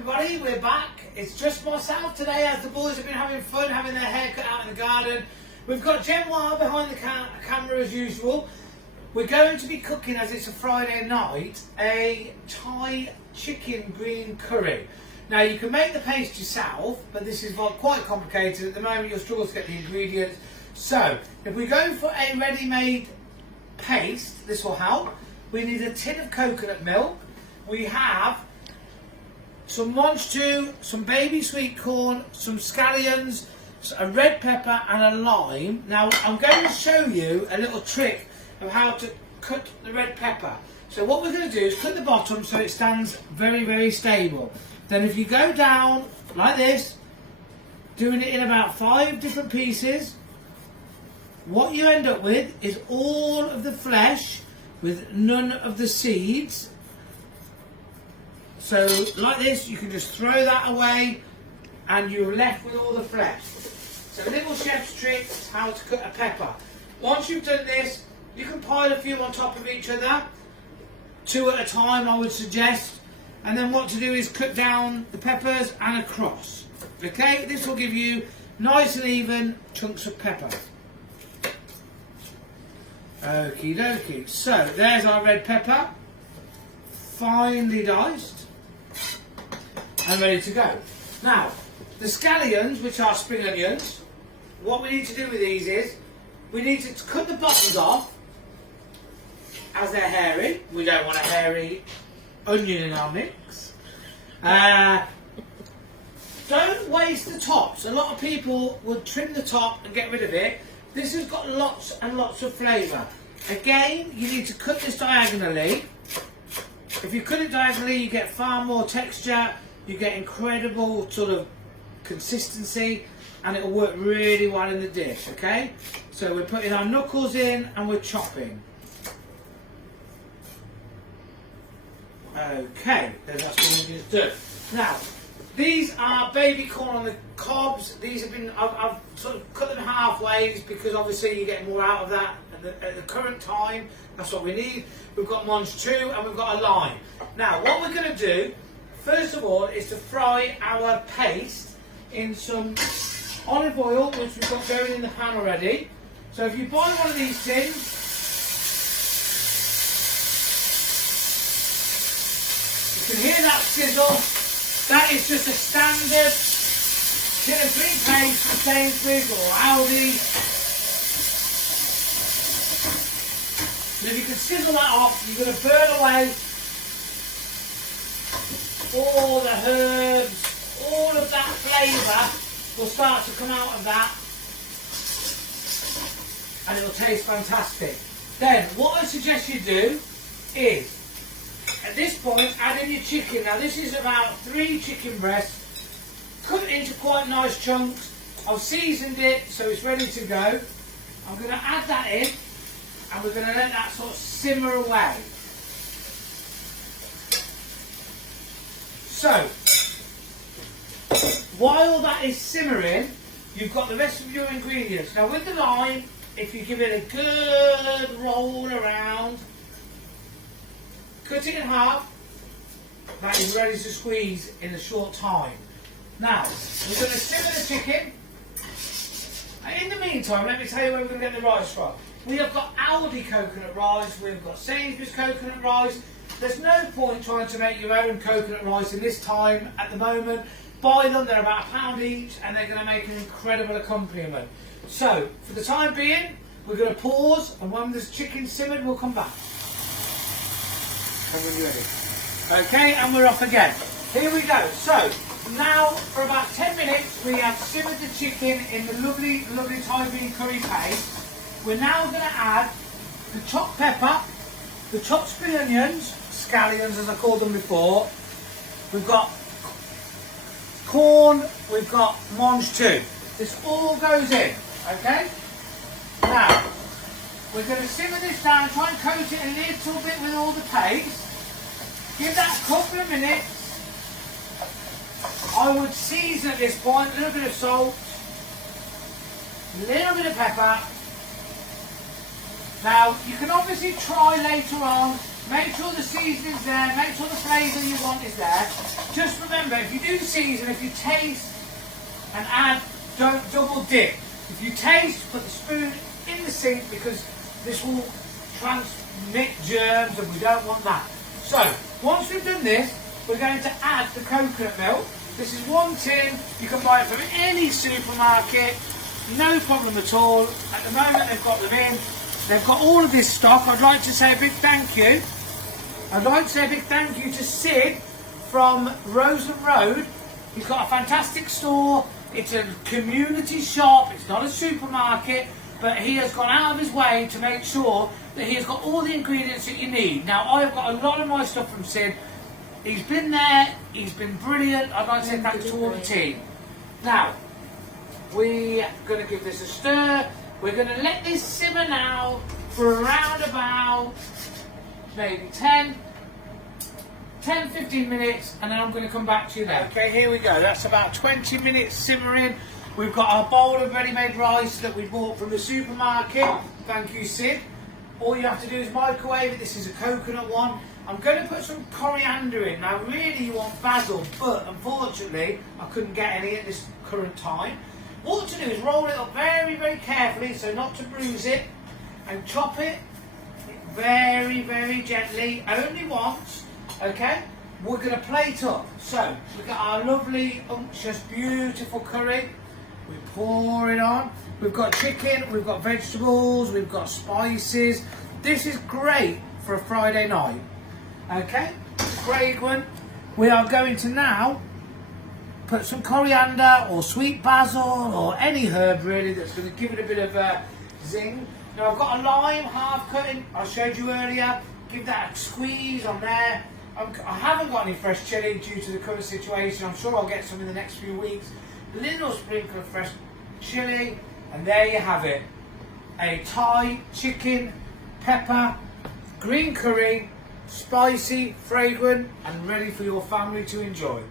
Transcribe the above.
everybody, we're back. It's just myself today as the boys have been having fun, having their hair cut out in the garden. We've got Jen Wild behind the camera as usual. We're going to be cooking, as it's a Friday night, a Thai chicken green curry. Now you can make the paste yourself, but this is quite complicated. At the moment you'll struggle to get the ingredients. So, if we go for a ready-made paste, this will help. We need a tin of coconut milk. We have some monster, some baby sweet corn, some scallions, a red pepper and a lime. Now I'm going to show you a little trick of how to cut the red pepper. So what we're going to do is cut the bottom so it stands very, very stable. Then if you go down like this, doing it in about 5 different pieces, what you end up with is all of the flesh with none of the seeds. So like this, you can just throw that away and you're left with all the flesh. So little chef's trick is how to cut a pepper. Once you've done this, you can pile a few on top of each other, 2 at a time I would suggest. And then what to do is cut down the peppers and across. Okay, this will give you nice and even chunks of pepper. Okie dokie. So there's our red pepper, finely diced and ready to go. Now, the scallions, which are spring onions, what we need to do with these is we need to cut the bottoms off as they're hairy. We don't want a hairy onion in our mix. Don't waste the tops. A lot of people would trim the top and get rid of it. This has got lots and lots of flavour. Again, you need to cut this diagonally. If you cut it diagonally, you get far more texture, you get incredible sort of consistency, and it will work really well in the dish, okay? So we're putting our knuckles in and we're chopping. Okay, there's our spring onions done. Now, these are baby corn on the cobs. These have been, I've sort of cut them halfway because obviously you get more out of that at the current time. That's what we need. We've got mange too and we've got a lime. Now what we're going to do, first of all, is to fry our paste in some olive oil, which we've got going in the pan already. So if you buy one of these tins, you can hear that sizzle. That is just a standard tin of green paste from Sainsbury's or Aldi. And if you can sizzle that off, you're going to burn away all the herbs, all of that flavour will start to come out of that, and it will taste fantastic. Then what I suggest you do is, at this point, add in your chicken. Now this is about 3 chicken breasts, cut into quite nice chunks. I've seasoned it so it's ready to go. I'm going to add that in and we're going to let that sort of simmer away. So, while that is simmering, you've got the rest of your ingredients. Now with the lime, if you give it a good roll around, cut it in half, that is ready to squeeze in a short time. Now, we're going to simmer the chicken. And in the meantime, let me tell you where we're going to get the rice from. We have got Aldi coconut rice, we've got Sainsbury's coconut rice. There's no point trying to make your own coconut rice in this time at the moment. Buy them, they're about £1 each, and they're going to make an incredible accompaniment. So, for the time being, we're going to pause, and when this chicken's simmered, we'll come back. When you're ready. Okay, and we're off again. Here we go. So, now for about 10 minutes, we have simmered the chicken in the lovely, lovely Thai green curry paste. We're now going to add the chopped pepper, the chopped spring onions, scallions as I called them before. We've got corn, we've got mange too. This all goes in, okay? Now, we're going to simmer this down, try and coat it a little bit with all the paste. Give that a couple of minutes. I would season at this point, a little bit of salt, a little bit of pepper. Now, you can obviously try later on, make sure the seasoning's there, make sure the flavour you want is there. Just remember, if you do season, if you taste and add, don't double dip. If you taste, put the spoon in the sink because this will transmit germs and we don't want that. So, once we've done this, we're going to add the coconut milk. This is 1 tin. You can buy it from any supermarket. No problem at all. At the moment they've got them in. They've got all of this stock. I'd like to say a big thank you. I'd like to say a big thank you to Sid from Roseland Road. He's got a fantastic store. It's a community shop. It's not a supermarket. But he has gone out of his way to make sure that he has got all the ingredients that you need. Now, I've got a lot of my stuff from Sid. He's been there. He's been brilliant. I'd like to say thanks to all the team. Now, we're going to give this a stir. We're going to let this simmer now for around about maybe 10-15 minutes, and then I'm going to come back to you then. Okay, here we go. That's about 20 minutes simmering. We've got our bowl of ready-made rice that we bought from the supermarket. Thank you, Sid. All you have to do is microwave it. This is a coconut one. I'm going to put some coriander in. Now, really, you want basil, but unfortunately, I couldn't get any at this current time. What to do is roll it up very, very carefully, so not to bruise it, and chop it very, very gently, only once, okay? We're going to plate up. So, we've got our lovely, unctuous, beautiful curry. We pour it on. We've got chicken, we've got vegetables, we've got spices. This is great for a Friday night. Okay, fragrant. We are going to now put some coriander or sweet basil or any herb really that's going to give it a bit of a zing. Now I've got a lime half cutting, I showed you earlier. Give that a squeeze on there. I haven't got any fresh chilli due to the current situation. I'm sure I'll get some in the next few weeks. Little sprinkle of fresh chilli, and there you have it. A Thai chicken, pepper, green curry, spicy, fragrant, and ready for your family to enjoy.